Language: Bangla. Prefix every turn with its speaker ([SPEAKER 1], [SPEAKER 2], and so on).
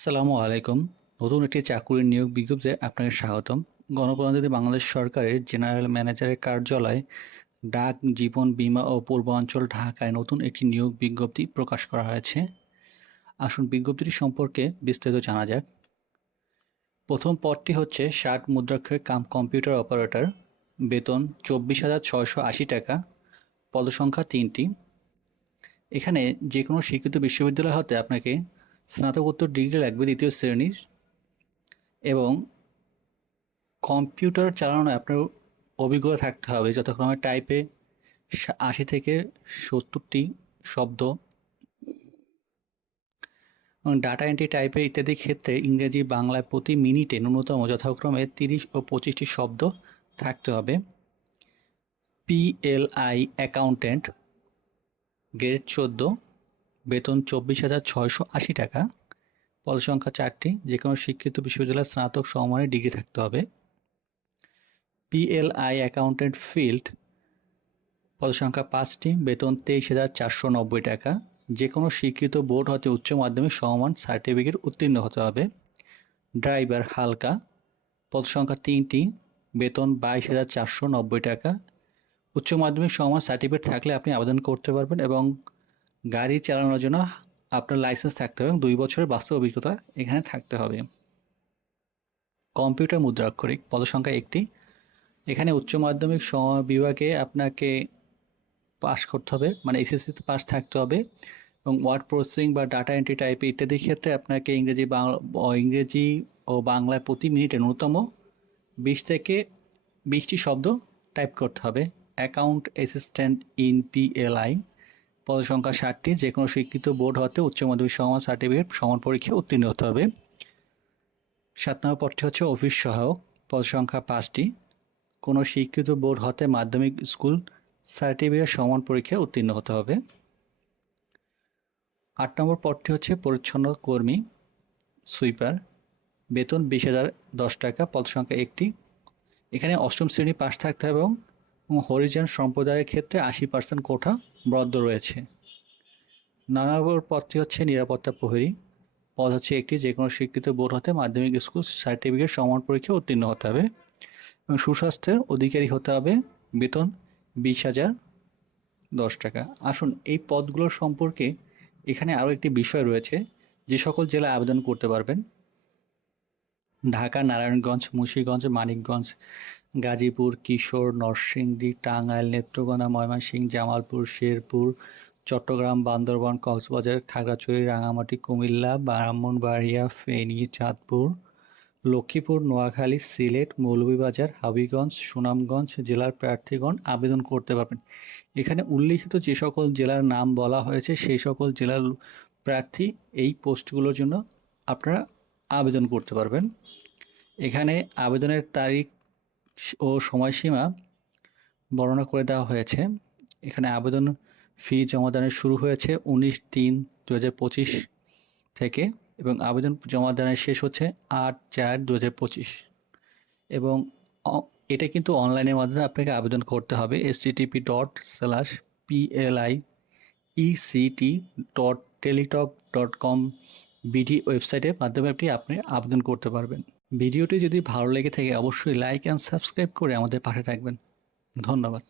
[SPEAKER 1] আসসালামু আলাইকুম। নতুন একটি চাকুরির নিয়োগ বিজ্ঞপ্তিতে আপনাকে স্বাগতম। গণপ্রজাতন্ত্রী বাংলাদেশ সরকারের জেনারেল ম্যানেজারের কার্যালয়, ডাক, জীবন, বীমা ও পূর্বাঞ্চল ঢাকায় নতুন একটি নিয়োগ বিজ্ঞপ্তি প্রকাশ করা হয়েছে। আসুন বিজ্ঞপ্তিটি সম্পর্কে বিস্তারিত জানা যাক। প্রথম পদটি হচ্ছে ষাট মুদ্রাক্ষরের কাম কম্পিউটার অপারেটর, বেতন চব্বিশ হাজার ছয়শো আশি টাকা, পদসংখ্যা তিনটি। এখানে যে কোনো স্বীকৃত বিশ্ববিদ্যালয় হতে আপনাকে স্নাতকোত্তর ডিগ্রি লাগবে দ্বিতীয় শ্রেণির এবং কম্পিউটার চালানো আপনার অভিজ্ঞতা থাকতে হবে। যথাক্রমে টাইপে আশি থেকে সত্তরটি শব্দ এবং ডাটা এন্ট্রি টাইপের ইত্যাদি ক্ষেত্রে ইংরেজি বাংলায় প্রতি মিনিটে ন্যূনতম যথাক্রমে তিরিশ ও পঁচিশটি শব্দ থাকতে হবে। পিএলআই অ্যাকাউন্ট্যান্ট, গ্রেড চোদ্দ বেতন চব্বিশ হাজার ছয়শো আশি টাকা। পদ সংখ্যা চারটি যে কোনো শিক্ষিত বিশ্ববিদ্যালয়ের স্নাতক সমমানের ডিগ্রি থাকতে হবে। পিএলআই অ্যাকাউন্টেন্ট ফিল্ড, পদ সংখ্যা পাঁচটি, বেতন তেইশ হাজার চারশো নব্বই টাকা। যে কোনো স্বীকৃত বোর্ড হতে উচ্চ মাধ্যমিক সমমান সার্টিফিকেট উত্তীর্ণ হতে হবে। ড্রাইভার হালকা, পদ সংখ্যা তিনটি, বেতন বাইশ হাজার চারশো নব্বই টাকা। উচ্চ মাধ্যমিক সমান সার্টিফিকেট থাকলে আপনি আবেদন করতে পারবেন এবং গাড়ি চালানোর জন্য আপনার লাইসেন্স থাকতে হবে এবং দুই বছরের বাস্তব অভিজ্ঞতা এখানে থাকতে হবে। কম্পিউটার মুদ্রাক্ষরিক পদসংখ্যা একটি। এখানে উচ্চ মাধ্যমিক বিভাগে আপনাকে পাস করতে হবে মানে এসএসসিতে পাস থাকতে হবে এবং ওয়ার্ড প্রসেসিং বা ডাটা এন্ট্রি টাইপ ইত্যাদি ক্ষেত্রে আপনাকে ইংরেজি বাংলা ইংরেজি ও বাংলায় প্রতি মিনিটে ন্যূনতম বিশ থেকে বিশটি শব্দ টাইপ করতে হবে। অ্যাকাউন্ট অ্যাসিস্ট্যান্ট ইন পিএলআই পদসংখ্যা ষাটটি যে কোনো শিক্ষিত বোর্ড হতে উচ্চ মাধ্যমিক সমান সার্টিফিকেট সমান পরীক্ষায় উত্তীর্ণ হতে হবে। সাত নম্বর পদটি হচ্ছে অফিস সহায়ক, পদসংখ্যা পাঁচটি। কোনো শিক্ষিত বোর্ড হতে মাধ্যমিক স্কুল সার্টিফিকেট সমান পরীক্ষায় উত্তীর্ণ হতে হবে। আট নম্বর পদটি হচ্ছে পরিচ্ছন্ন কর্মী, সুইপার। বেতন বিশ হাজার দশ টাকা পদ সংখ্যা একটি। এখানে অষ্টম শ্রেণি পাশ থাকতে হবে এবং হরিজন সম্প্রদায়ের ক্ষেত্রে আশি পার্সেন্ট কোঠা বরাদ্দ রয়েছে। নানা নম্বর পদটি হচ্ছে নিরাপত্তা প্রহরী। পদ হচ্ছে একটি যে কোনো স্বীকৃত বোর্ড হতে মাধ্যমিক স্কুল সার্টিফিকেট সমান পরীক্ষা উত্তীর্ণ হতে হবে এবং সুস্বাস্থ্যের অধিকারী হতে হবে বেতন বিশ হাজার দশ টাকা। আসুন, এই পদগুলো সম্পর্কে এখানে আরও একটি বিষয় রয়েছে, যে সকল জেলায় আবেদন করতে পারবেন। ঢাকা, নারায়ণগঞ্জ, মুন্সিগঞ্জ, মানিকগঞ্জ গাজীপুর, কিশোর, নরসিংদী, টাঙ্গাইল, নেত্রকোনা, ময়মনসিংহ, জামালপুর, শেরপুর, চট্টগ্রাম, বান্দরবান, কক্সবাজার, খাগড়াছড়ি রাঙামাটি কুমিল্লা, ব্রাহ্মণবাড়িয়া, ফেনী, চাঁদপুর, লক্ষ্মীপুর, নোয়াখালী, সিলেট, মৌলভীবাজার, হাবিগঞ্জ, সুনামগঞ্জ জেলার প্রার্থীগণ আবেদন করতে পারবেন। এখানে উল্লিখিত যে সকল জেলার নাম বলা হয়েছে, সেই সকল জেলার প্রার্থী এই পোস্টগুলোর জন্য আপনারা আবেদন করতে পারবেন। এখানে আবেদনের তারিখ ও সময়সীমা বর্ণনা করে দেওয়া হয়েছে। এখানে আবেদন ফি জমাদানের শুরু হয়েছে উনিশ তিন দু হাজার পঁচিশ থেকে এবং আবেদন জমাদানের শেষ হচ্ছে আট চার দু হাজার পঁচিশ। এবং এটা কিন্তু অনলাইনের মাধ্যমে আপনাকে আবেদন করতে হবে। S TP dot slash PLI ECT dot Teletalk dot com BD ওয়েবসাইটের মাধ্যমে আপনি আপনি আবেদন করতে পারবেন। ভিডিওটি যদি ভালো লেগে থাকে অবশ্যই লাইক অ্যান্ড সাবস্ক্রাইব করে আমাদের পাশে থাকবেন। ধন্যবাদ।